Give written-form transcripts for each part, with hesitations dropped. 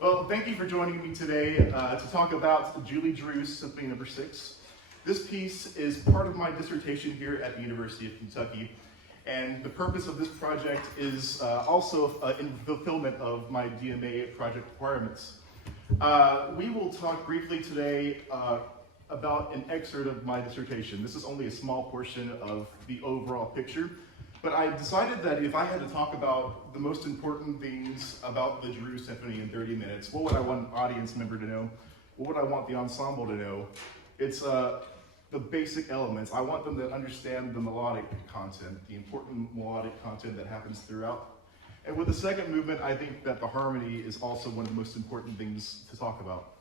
Well, thank you for joining me today to talk about Julie Giroux Symphony No. 6. This piece is part of my dissertation here at the University of Kentucky, and the purpose of this project is also in fulfillment of my DMA project requirements. We will talk briefly today about an excerpt of my dissertation. This is only a small portion of the overall picture, but I decided that if I had to talk about the most important things about the Giroux Symphony in 30 minutes, what would I want an audience member to know? What would I want the ensemble to know? It's the basic elements. I want them to understand the melodic content, the important melodic content that happens throughout. And with the second movement, I think that the harmony is also one of the most important things to talk about.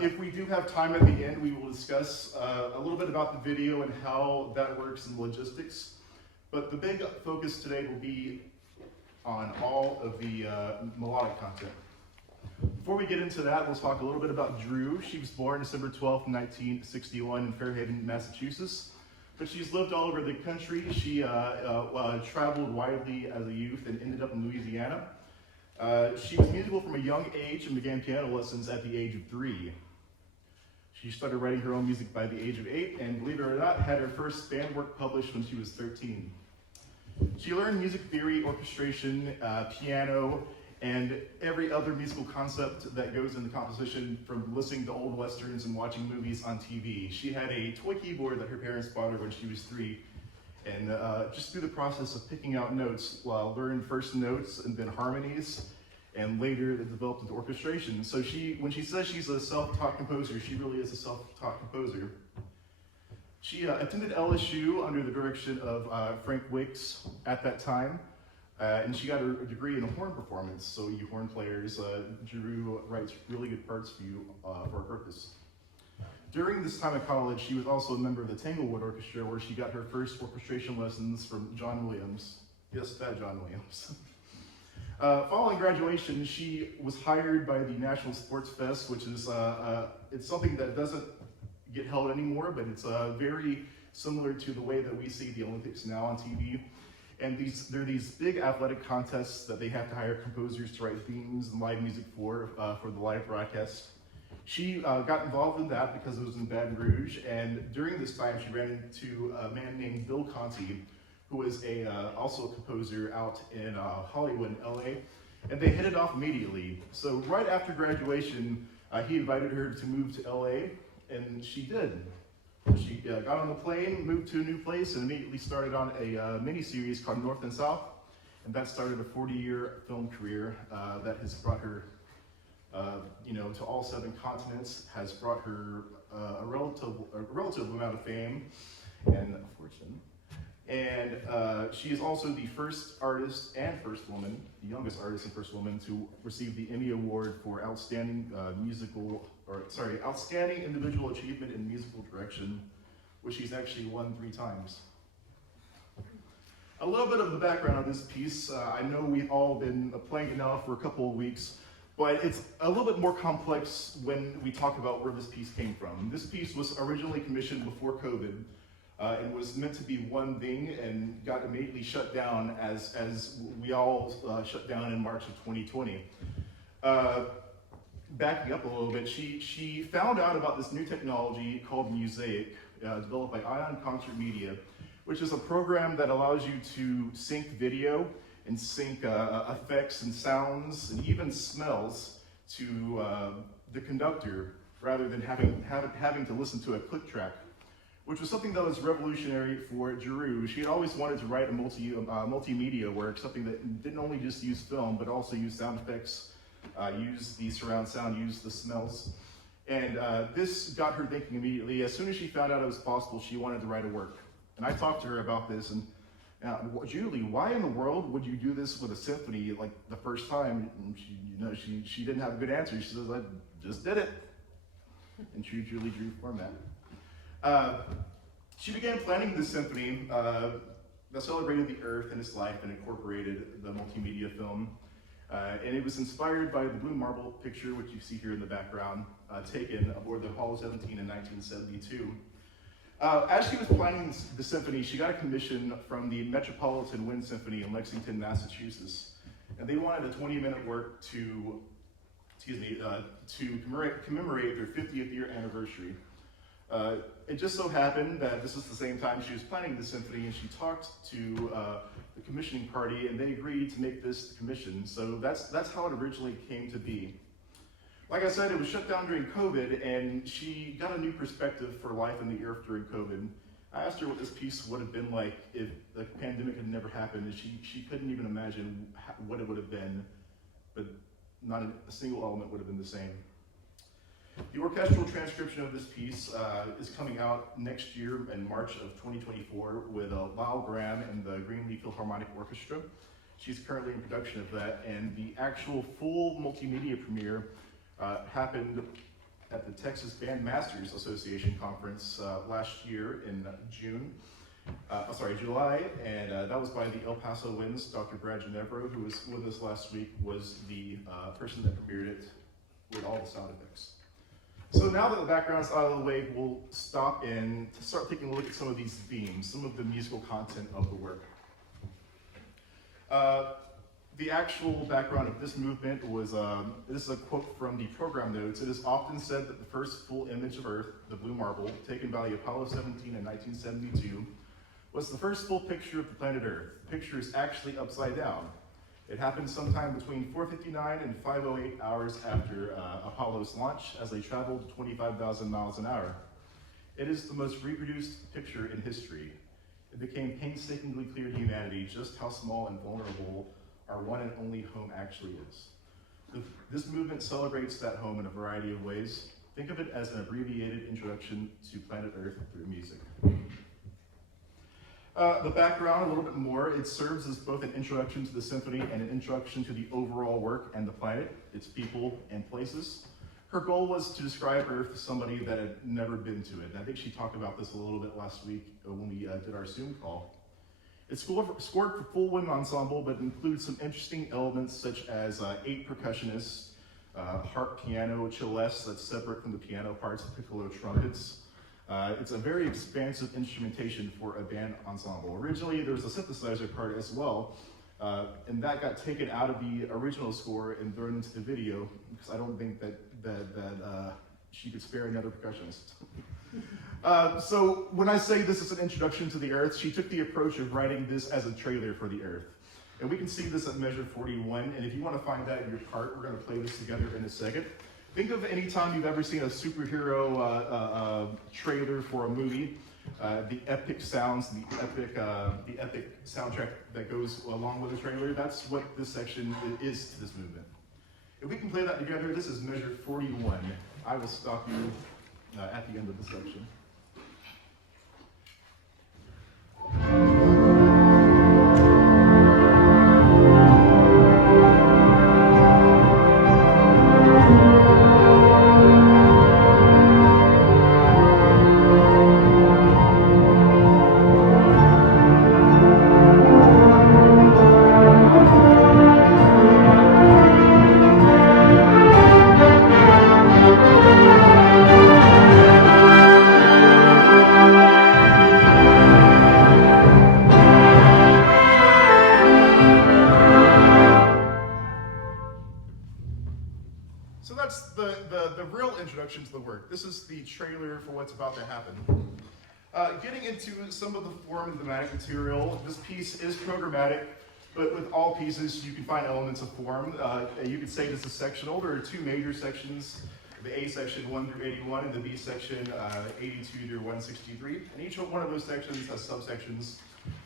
If we do have time at the end, we will discuss a little bit about the video and how that works in logistics. But the big focus today will be on all of the melodic content. Before we get into that, we'll talk a little bit about Giroux. She was born December 12, 1961 in Fairhaven, Massachusetts. But she's lived all over the country. She traveled widely as a youth and ended up in Louisiana. She was musical from a young age and began piano lessons at the age of 3. She started writing her own music by the age of 8, and believe it or not, had her first band work published when she was 13. She learned music theory, orchestration, piano, and every other musical concept that goes into composition from listening to old westerns and watching movies on TV. She had a toy keyboard that her parents bought her when she was 3, and just through the process of picking out notes, learned first notes and then harmonies, and later it developed into orchestration. So when she says she's a self-taught composer, she really is a self-taught composer. She attended LSU under the direction of Frank Wicks at that time, and she got her degree in horn performance. So you horn players, Giroux writes really good parts for you for a purpose. During this time at college, she was also a member of the Tanglewood Orchestra, where she got her first orchestration lessons from John Williams. Yes, that John Williams. Following graduation, she was hired by the National Sports Fest, which is it's something that doesn't get held anymore, but it's very similar to the way that we see the Olympics now on TV. And there are these big athletic contests that they have to hire composers to write themes and live music for the live broadcast. She got involved in that because it was in Baton Rouge, and during this time she ran into a man named Bill Conti, who was also a composer out in Hollywood, in LA, and they hit it off immediately. So right after graduation, he invited her to move to LA, and she did. She got on the plane, moved to a new place, and immediately started on a mini-series called North and South, and that started a 40-year film career that has brought her to all 7 continents, has brought her a relative amount of fame and fortune. And she is also the first artist and first woman, the youngest artist and first woman to receive the Emmy Award for outstanding outstanding individual achievement in musical direction, which she's actually won 3 times. A little bit of the background of this piece. I know we've all been playing it now for a couple of weeks, but it's a little bit more complex when we talk about where this piece came from. This piece was originally commissioned before COVID. And was meant to be one thing and got immediately shut down as we all shut down in March of 2020. Backing up a little bit, she found out about this new technology called Mosaic, developed by Ion Concert Media, which is a program that allows you to sync video and sync effects and sounds and even smells to the conductor rather than having to listen to a click track, which was something that was revolutionary for Giroux. She had always wanted to write a multimedia work, something that didn't only just use film, but also use sound effects, use the surround sound, use the smells. And this got her thinking immediately. As soon as she found out it was possible, she wanted to write a work. And I talked to her about this, and Julie, why in the world would you do this with a symphony like the first time? And she didn't have a good answer. She says, I just did it in true Julie Giroux format. She began planning this symphony that celebrated the earth and its life and incorporated the multimedia film. And it was inspired by the Blue Marble picture, which you see here in the background, taken aboard the Apollo 17 in 1972. As she was planning the symphony, she got a commission from the Metropolitan Wind Symphony in Lexington, Massachusetts. And they wanted a 20-minute work to to commemorate their 50th year anniversary. It just so happened that this is the same time she was planning the symphony, and she talked to the commissioning party, and they agreed to make this the commission. So that's how it originally came to be. Like I said, it was shut down during COVID, and she got a new perspective for life in the earth during COVID. I asked her what this piece would have been like if the pandemic had never happened, and she couldn't even imagine what it would have been, but not a single element would have been the same. The orchestral transcription of this piece is coming out next year in March of 2024 with Lyle Graham and the Greenleaf Philharmonic Orchestra. She's currently in production of that, and the actual full multimedia premiere happened at the Texas Bandmasters Association conference last year in July, and that was by the El Paso Winds. Dr. Brad Ginevro, who was with us last week, was the person that premiered it with all the sound effects. So now that the background's out of the way, we'll stop and start taking a look at some of these themes, some of the musical content of the work. The actual background of this movement was, this is a quote from the program notes. It is often said that the first full image of Earth, the blue marble, taken by the Apollo 17 in 1972, was the first full picture of the planet Earth. The picture is actually upside down. It happened sometime between 4:59 and 5:08 hours after Apollo's launch, as they traveled 25,000 miles an hour. It is the most reproduced picture in history. It became painstakingly clear to humanity just how small and vulnerable our one and only home actually is. This movement celebrates that home in a variety of ways. Think of it as an abbreviated introduction to planet Earth through music. The background, a little bit more, it serves as both an introduction to the symphony and an introduction to the overall work and the planet, its people and places. Her goal was to describe Earth to somebody that had never been to it. And I think she talked about this a little bit last week when we did our Zoom call. It's scored for full wind ensemble, but includes some interesting elements such as 8 percussionists, harp, piano, celeste that's separate from the piano parts, piccolo, trumpets. It's a very expansive instrumentation for a band ensemble. Originally, there was a synthesizer part as well, and that got taken out of the original score and thrown into the video because I don't think that she could spare another percussionist. So when I say this is an introduction to the Earth, she took the approach of writing this as a trailer for the Earth. And we can see this at measure 41, and if you want to find that in your part, we're going to play this together in a second. Think of any time you've ever seen a superhero trailer for a movie, the epic sounds, the epic soundtrack that goes along with the trailer. That's what this section is to this movement. If we can play that together, this is measure 41. I will stop you at the end of the section. To the work. This is the trailer for what's about to happen. Getting into some of the form and thematic material, this piece is programmatic, but with all pieces you can find elements of form. You could say this is sectional. There are 2 major sections, the A section 1 through 81 and the B section 82 through 163. And each one of those sections has subsections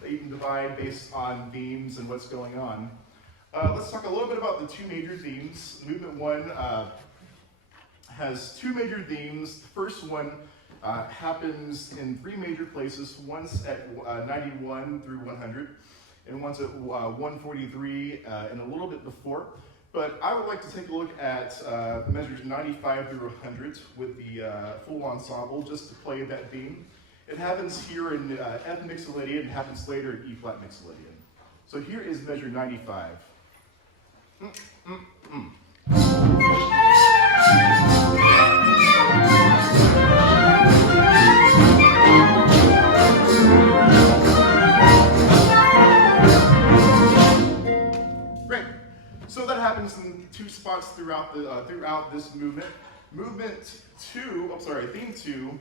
that you can divide based on themes and what's going on. Let's talk a little bit about the 2 major themes. Movement 1 has 2 major themes. The first one happens in 3 major places, once at 91 through 100, and once at 143 and a little bit before. But I would like to take a look at measures 95 through 100 with the full ensemble, just to play that theme. It happens here in F mixolydian, and happens later in E flat mixolydian. So here is measure 95. Great. So that happens in 2 spots. spots throughout this movement. Theme 2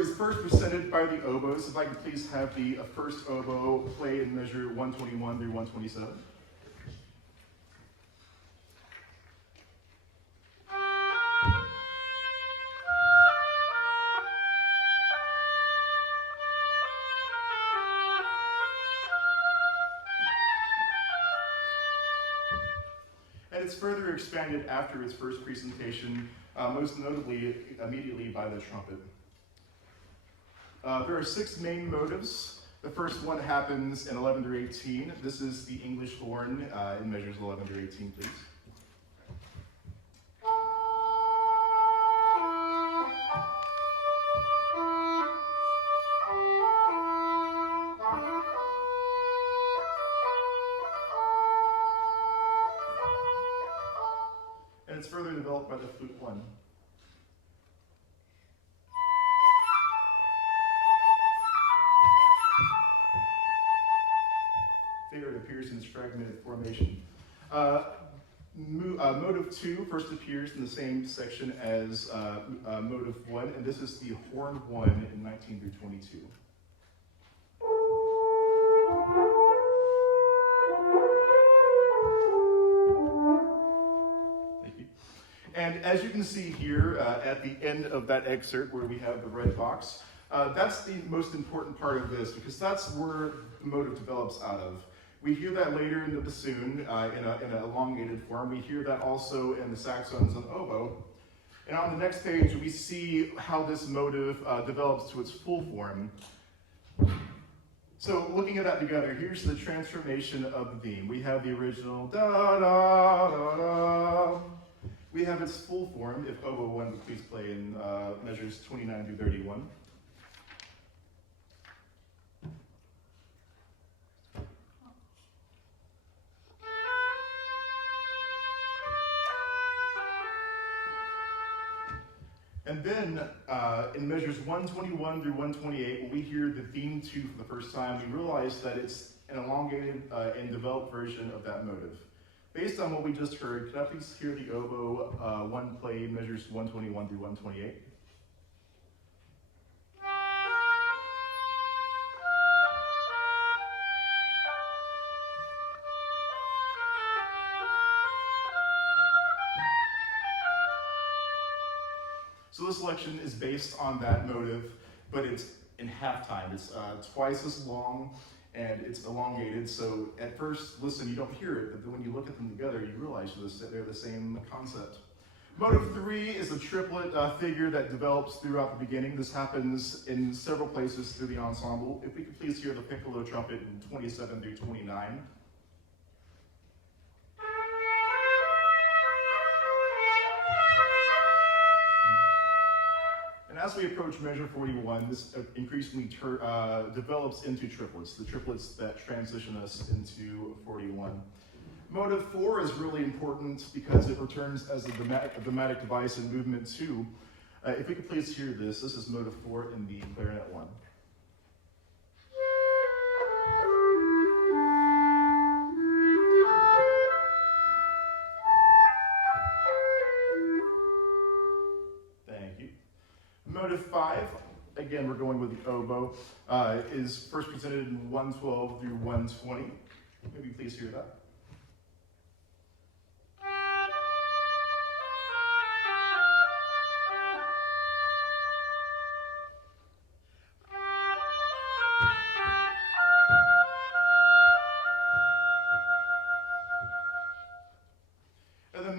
is first presented by the oboes. If I could please have the first oboe play in measure 121 through 127. And it's further expanded after its first presentation, most notably immediately by the trumpet. There are 6 main motives. The first one happens in 11 through 18. This is the English horn in measures 11 through 18, please. And it's further developed by the flute 1. There it appears in its fragmented formation. Motive 2 first appears in the same section as motive 1, and this is the horn 1 in 19 through 22. And as you can see here at the end of that excerpt where we have the red box, that's the most important part of this because that's where the motive develops out of. We hear that later in the bassoon in an elongated form. We hear that also in the saxophones and oboe. And on the next page, we see how this motive develops to its full form. So looking at that together, here's the transformation of the theme. We have the original da-da-da-da. We have its full form, if oboe 1 would please play in measures 29 through 31. And then in measures 121 through 128, when we hear the theme 2 for the first time, we realize that it's an elongated and developed version of that motive. Based on what we just heard, can I please hear the oboe 1 play measures 121 through 128? So this selection is based on that motive, but it's in half time. It's twice as long and it's elongated. So at first listen, you don't hear it, but then when you look at them together, you realize they're the same concept. Motive 3 is a triplet figure that develops throughout the beginning. This happens in several places through the ensemble. If we could please hear the piccolo trumpet in 27 through 29. As we approach measure 41, this increasingly develops into triplets, the triplets that transition us into 41. Motive 4 is really important because it returns as a thematic device in movement 2. If we could please hear this is motive 4 in the clarinet 1. Motive 5, again we're going with the oboe, is first presented in 112 through 120. Maybe please hear that.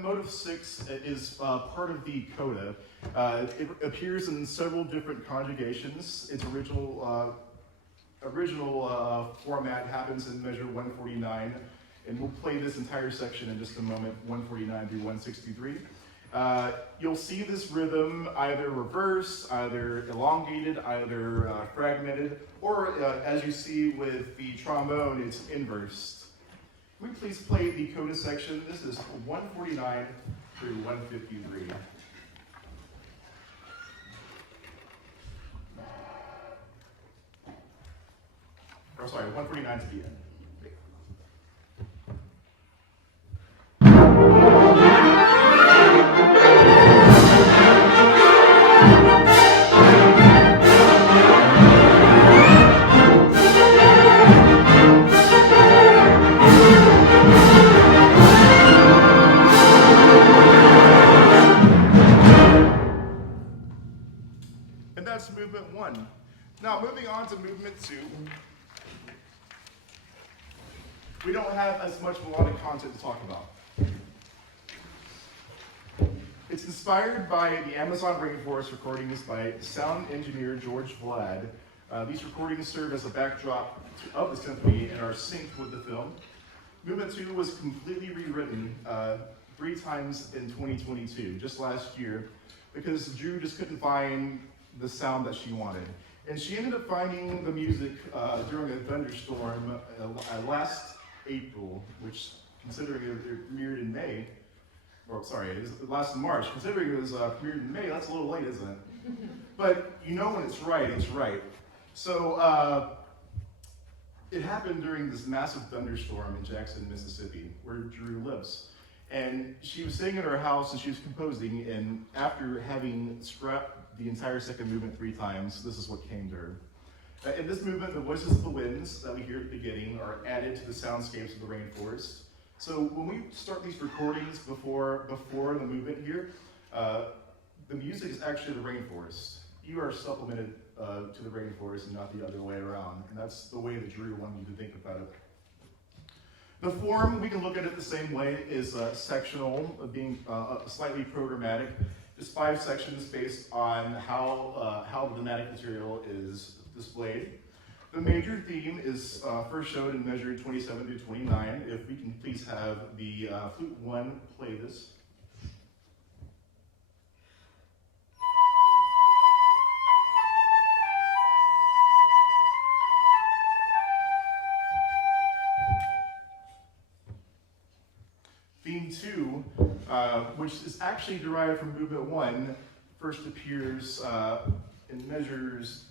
Motive 6 is part of the coda. It appears in several different conjugations. Its original format happens in measure 149, and we'll play this entire section in just a moment, 149 through 163. You'll see this rhythm either reverse, either elongated, either fragmented, or as you see with the trombone, it's inversed. Can we please play the coda section? This is 149 through 153. Or sorry, 149 to the end. Now, moving on to movement 2. We don't have as much melodic content to talk about. It's inspired by the Amazon rainforest recordings by sound engineer George Vlad. These recordings serve as a backdrop of the symphony and are synced with the film. Movement 2 was completely rewritten 3 times in 2022, just last year, because Giroux just couldn't find the sound that she wanted. And she ended up finding the music during a thunderstorm last April, which, considering it premiered in May, or sorry, it was last March, considering it was premiered in May, that's a little late, isn't it? But you know when it's right, it's right. So it happened during this massive thunderstorm in Jackson, Mississippi, where Giroux lives. And she was sitting in her house and she was composing, and after having scrapped the entire second movement 3 times, this is what came to her. In this movement, the voices of the winds that we hear at the beginning are added to the soundscapes of the rainforest. So when we start these recordings before the movement here, the music is actually the rainforest. You are supplemented to the rainforest and not the other way around. And that's the way that Giroux wanted you to think about it. The form, we can look at it the same way, is sectional, being slightly programmatic. Just 5 sections based on how the thematic material is displayed. The major theme is first shown in measure 27 to 29. If we can please have the flute 1 play this. Theme 2, which is actually derived from movement 1, first appears in measures,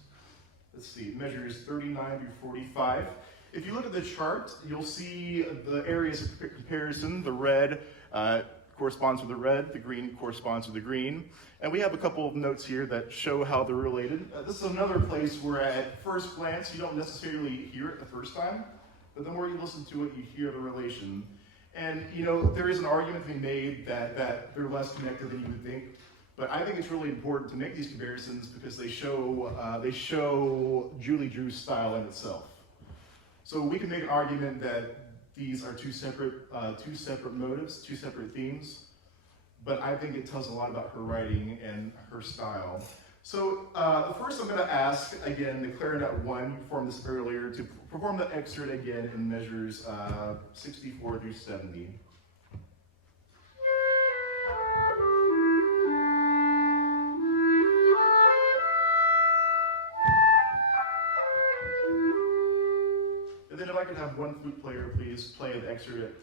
measures 39 through 45. If you look at the chart, you'll see the areas of comparison. The red corresponds with the red, the green corresponds with the green. And we have a couple of notes here that show how they're related. This is another place where at first glance, you don't necessarily hear it the first time, but the more you listen to it, you hear the relation. And you know, there is an argument to be made that they're less connected than you would think. But I think it's really important to make these comparisons because they show Julie Giroux's style in itself. So we can make an argument that these are two separate motives, 2 separate themes. But I think it tells a lot about her writing and her style. So the first I'm going to ask, again, the clarinet 1, you performed this earlier, to perform the excerpt again in measures 64 through 70. And then if I could have one flute player, please play the excerpt at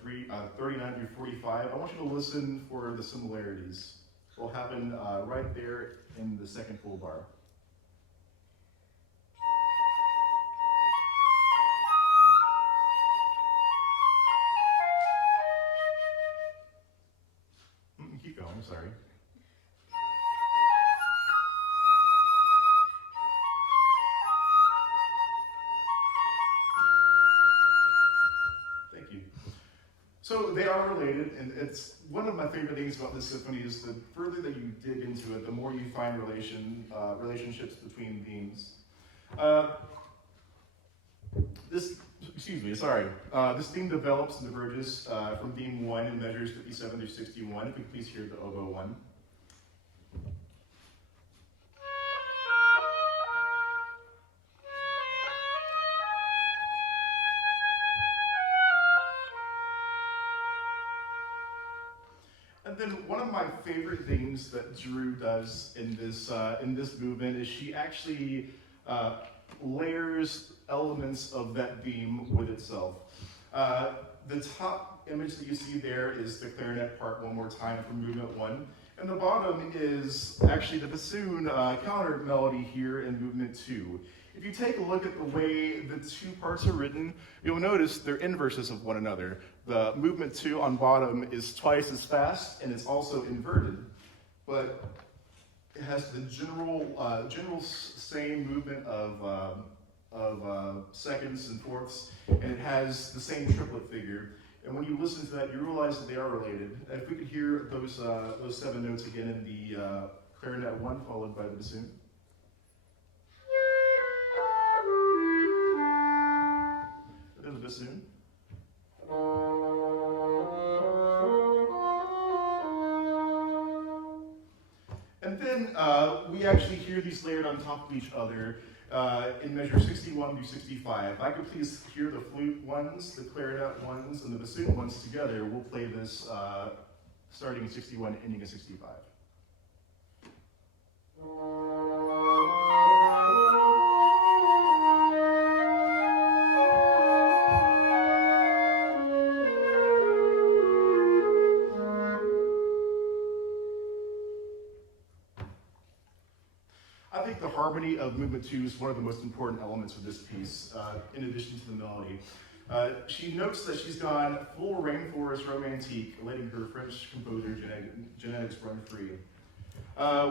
39 through 45. I want you to listen for the similarities. It will happen right there in the second full bar. Keep going, sorry. Thank you. So they are related, and it's one of my favorite things about this symphony is the further that you dig into it, the more you find relationships between themes. This theme develops and diverges from theme 1 in measures 57 through 61. If you please hear the oboe 1. And then one of my favorite things that Giroux does in this movement is she actually layers elements of that theme with itself. The top image that you see there is the clarinet part one more time from movement 1. And the bottom is actually the bassoon counter melody here in movement 2. If you take a look at the way the 2 parts are written, you'll notice they're inverses of one another. The movement 2 on bottom is twice as fast, and it's also inverted. But it has the general same movement of seconds and fourths, and it has the same triplet figure. And when you listen to that, you realize that they are related. And if we could hear those 7 notes again in the clarinet 1, followed by the bassoon. we actually hear these layered on top of each other in measure 61 through 65. If I could please hear the flute ones, the clarinet ones, and the bassoon ones together, we'll play this starting in 61, ending in 65. I think the harmony of movement 2 is one of the most important elements of this piece, in addition to the melody. She notes that she's gone full rainforest romantique, letting her French composer genetics run free.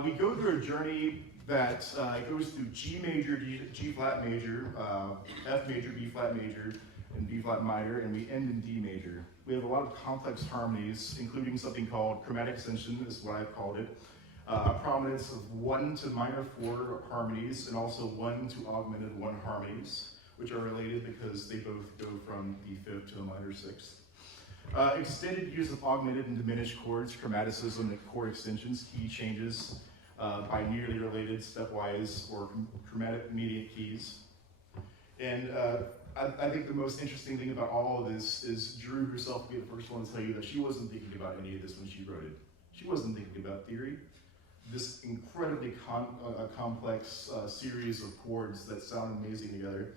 We go through a journey that goes through G major, G flat major, F major, B flat major, and B flat minor, and we end in D major. We have a lot of complex harmonies, including something called chromatic ascension, is what I've called it. A prominence of 1 to minor 4 harmonies, and also 1 to augmented 1 harmonies, which are related because they both go from the 5th to the minor 6th. Extended use of augmented and diminished chords, chromaticism, and chord extensions, key changes by nearly related stepwise or chromatic mediate keys. And I think the most interesting thing about all of this is Giroux herself will be the first one to tell you that she wasn't thinking about any of this when she wrote it. She wasn't thinking about theory. This incredibly complex series of chords that sound amazing together.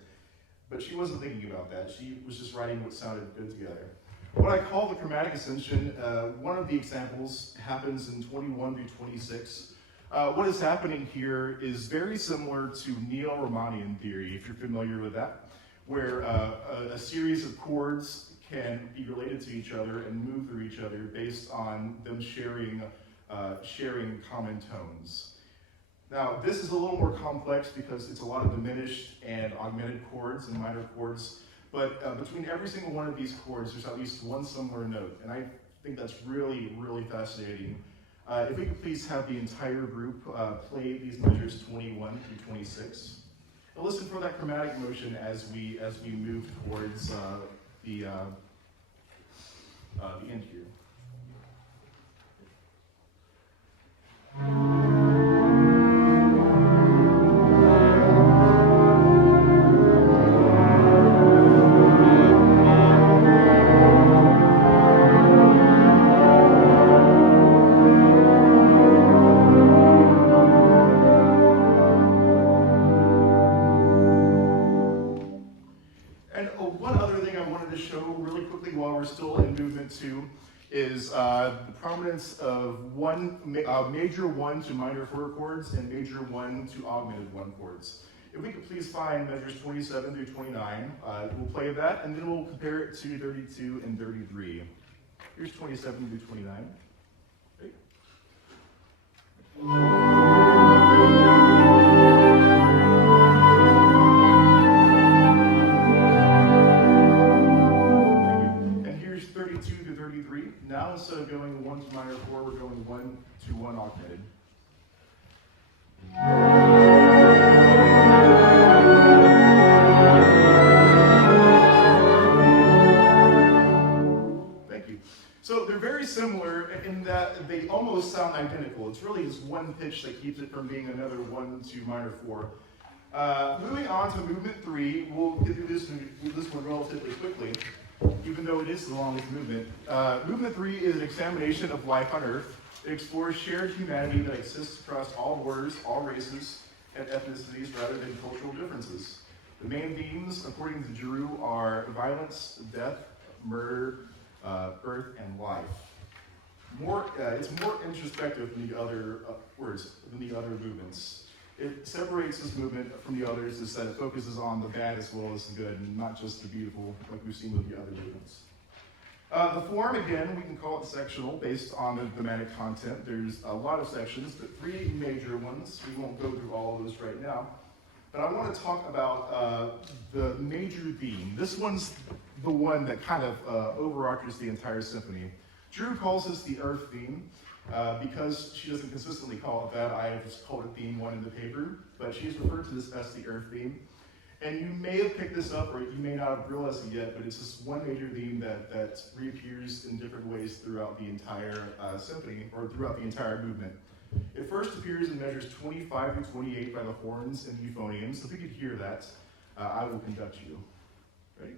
But she wasn't thinking about that. She was just writing what sounded good together. What I call the chromatic ascension, one of the examples happens in 21 through 26. What is happening here is very similar to Neo-Riemannian theory, if you're familiar with that, where a series of chords can be related to each other and move through each other based on them sharing common tones. Now, this is a little more complex because it's a lot of diminished and augmented chords and minor chords, but between every single one of these chords, there's at least one similar note, and I think that's really, really fascinating. If we could please have the entire group play these measures 21 through 26, and listen for that chromatic motion as we move towards the end here. Is the prominence of major 1 to minor 4 chords and major 1 to augmented 1 chords. If we could please find measures 27 through 29, we'll play that, and then we'll compare it to 32 and 33. Here's 27 through 29. Okay. Now, instead of going 1 to minor 4, we're going 1 to 1 augmented. Thank you. So they're very similar in that they almost sound identical. It's really just one pitch that keeps it from being another 1 to minor 4. Moving on to movement 3, we'll get through this one relatively quickly, even though it is the longest movement. Movement 3 is an examination of life on Earth. It explores shared humanity that exists across all borders, all races, and ethnicities rather than cultural differences. The main themes, according to Giroux, are violence, death, murder, earth, and life. It's more introspective than the other movements. It separates this movement from the others is that it focuses on the bad as well as the good, and not just the beautiful like we've seen with the other movements. The form, again, we can call it sectional based on the thematic content. There's a lot of sections, but 3 major ones. We won't go through all of those right now. But I want to talk about the major theme. This one's the one that kind of overarches the entire symphony. Giroux calls this the Earth theme. Because she doesn't consistently call it that, I have just called it theme 1 in the paper, but she's referred to this as the Earth theme. And you may have picked this up, or you may not have realized it yet, but it's this one major theme that reappears in different ways throughout the entire symphony, or throughout the entire movement. It first appears in measures 25 through 28 by the horns and euphoniums. So if we could hear that, I will conduct you. Ready?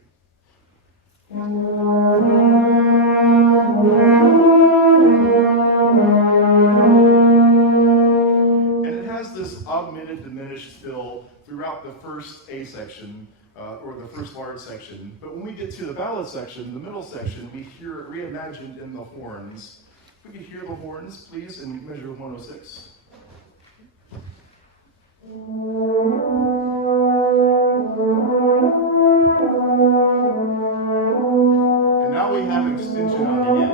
And it has this augmented diminished fill throughout the first A section, or the first large section. But when we get to the ballad section, the middle section, we hear it reimagined in the horns. If we could hear the horns, please, in measure 106. And now we have extension on the end.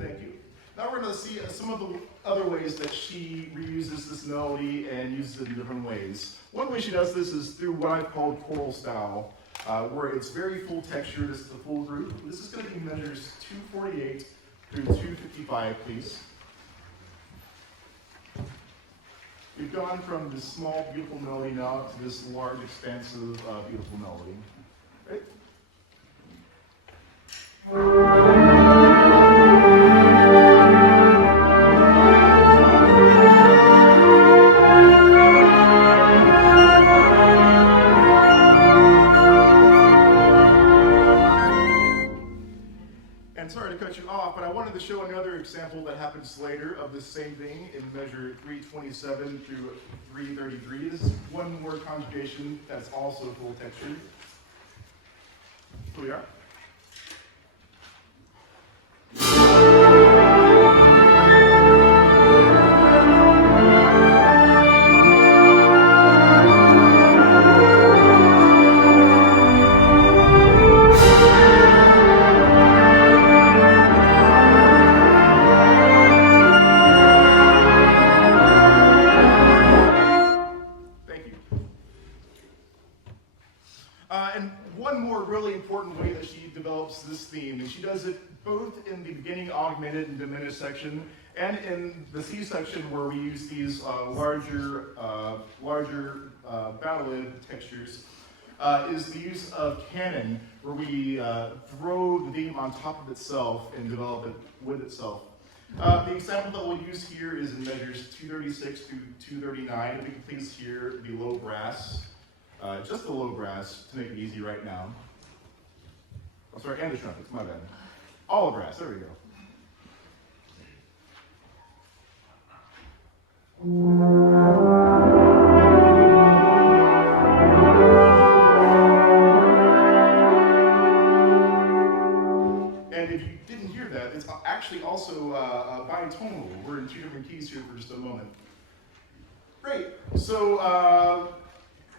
Thank you. Now we're going to see some of the other ways that she reuses this melody and uses it in different ways. One way she does this is through what I've called choral style, where it's very full texture. This is the full group. This is going to be measures 248 through 255, please. We've gone from this small, beautiful melody now to this large, expansive, beautiful melody. Right? And sorry to cut you off, but I wanted to show another example that happens later of the same thing in measure 327 through 333. This is one more conjugation that's also full texture. Here we are. And one more really important way that she develops this theme, and she does it both in the beginning augmented and diminished section, and in the C section where we use these larger ballad textures, is the use of canon, where we throw the theme on top of itself and develop it with itself. The example that we'll use here is in measures 236 through 239. If we can please hear the low brass. Just the low brass to make it easy right now. Oh, sorry, and the trumpets, my bad. All the brass, there we go. And if you didn't hear that, it's actually also bitonal. We're in two different keys here for just a moment. Great, so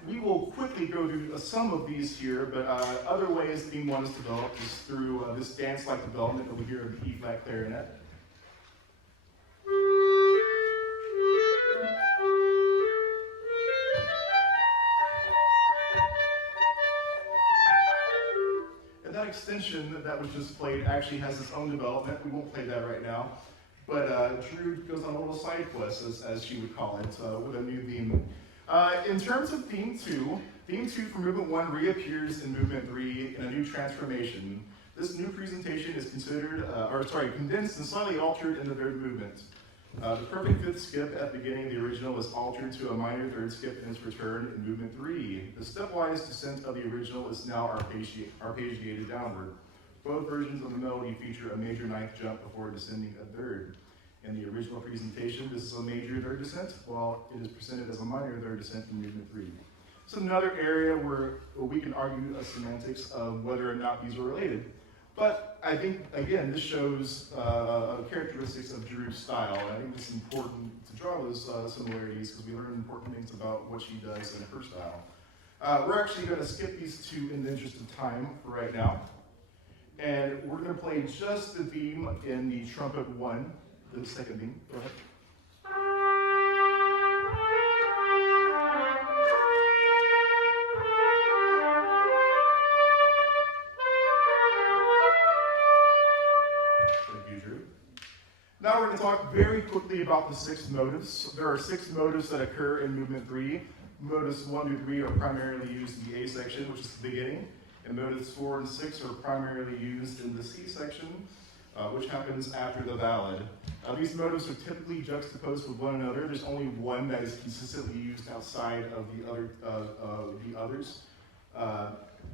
we will quickly go through some of these here, but other ways that theme one is developed is through this dance-like development that we hear of the E-flat clarinet. And that extension that was just played actually has its own development. We won't play that right now. But Giroux goes on a little side quest, as she would call it, with a new theme. In terms of theme two for movement 1 reappears in movement 3 in a new transformation. This new presentation is condensed and slightly altered in the third movement. The perfect fifth skip at the beginning of the original is altered to a minor third skip in its return in movement 3. The stepwise descent of the original is now arpeggiated downward. Both versions of the melody feature a major ninth jump before descending a third. In the original presentation, this is a major third descent, while it is presented as a minor third descent in movement 3. It's another area where we can argue a semantics of whether or not these are related. But I think, again, this shows characteristics of Giroux' style. And I think it's important to draw those similarities because we learn important things about what she does in her style. We're actually going to skip these two in the interest of time for right now. And we're going to play just the theme in the trumpet 1, the second theme. Go ahead. Now we're going to talk very quickly about the 6 motives. There are 6 motives that occur in movement 3. Motives 1 through 3 are primarily used in the A section, which is the beginning, and motives 4 and 6 are primarily used in the C section, which happens after the ballad. These motives are typically juxtaposed with one another. There's only one that is consistently used outside of the others.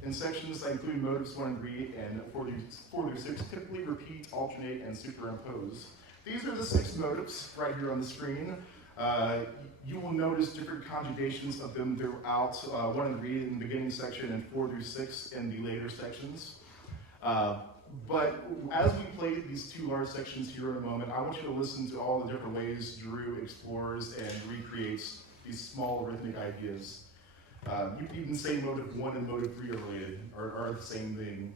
In sections that include motives 1 and 3 and 4 through 6 typically repeat, alternate, and superimpose. These are the 6 motives right here on the screen. You will notice different conjugations of them throughout 1 and 3 in the beginning section and 4 through 6 in the later sections. But as we play these 2 large sections here in a moment, I want you to listen to all the different ways Giroux explores and recreates these small rhythmic ideas. You can even say motive 1 and motive 3 are related, or are the same thing.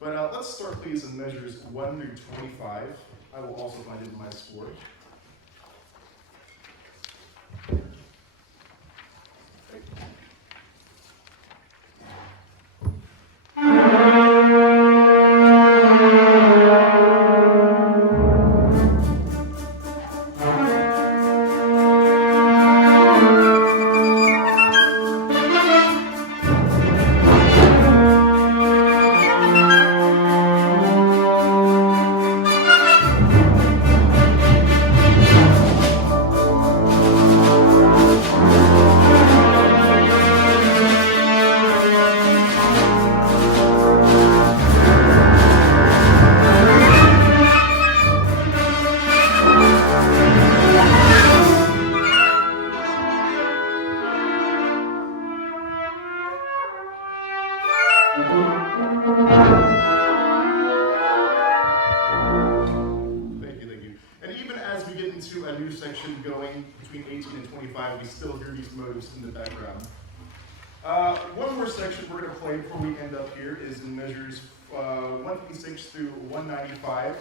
But let's start, please, in measures 1 through 25. I will also find it in my score. Going between 18 and 25, we still hear these motives in the background. One more section we're going to play before we end up here is in measures 156 through 195,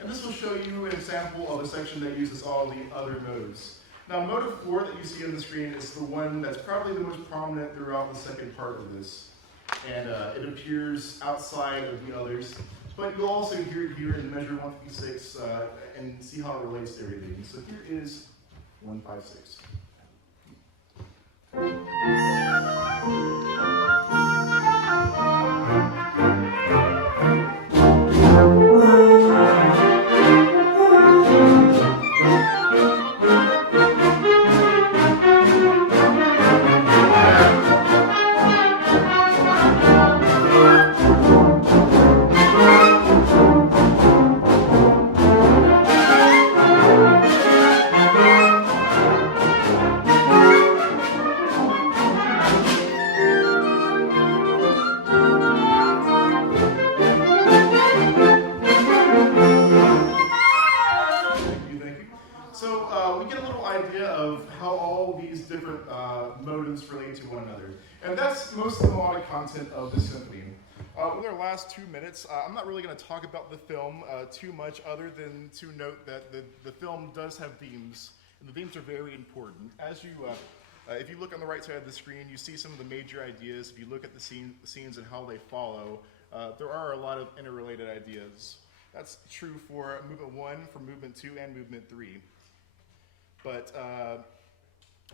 and this will show you an example of a section that uses all the other motives. Now, motive 4 that you see on the screen is the one that's probably the most prominent throughout the second part of this, and it appears outside of the others. But you'll also hear it here in measure 156 and see how it relates to everything. So here is 156. Motives relate to one another. And that's most of the melodic content of the symphony. With our last 2 minutes, I'm not really going to talk about the film too much other than to note that the film does have themes, and the themes are very important. As you, if you look on the right side of the screen, you see some of the major ideas. If you look at the scenes and how they follow, there are a lot of interrelated ideas. That's true for movement 1, for movement 2, and movement 3. But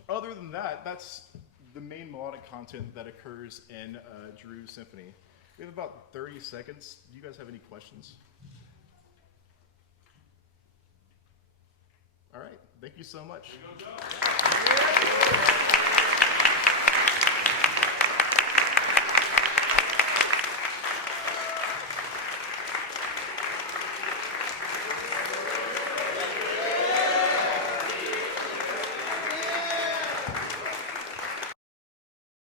other than that, that's the main melodic content that occurs in Giroux Symphony. We have about 30 seconds. Do you guys have any questions? All right, thank you so much.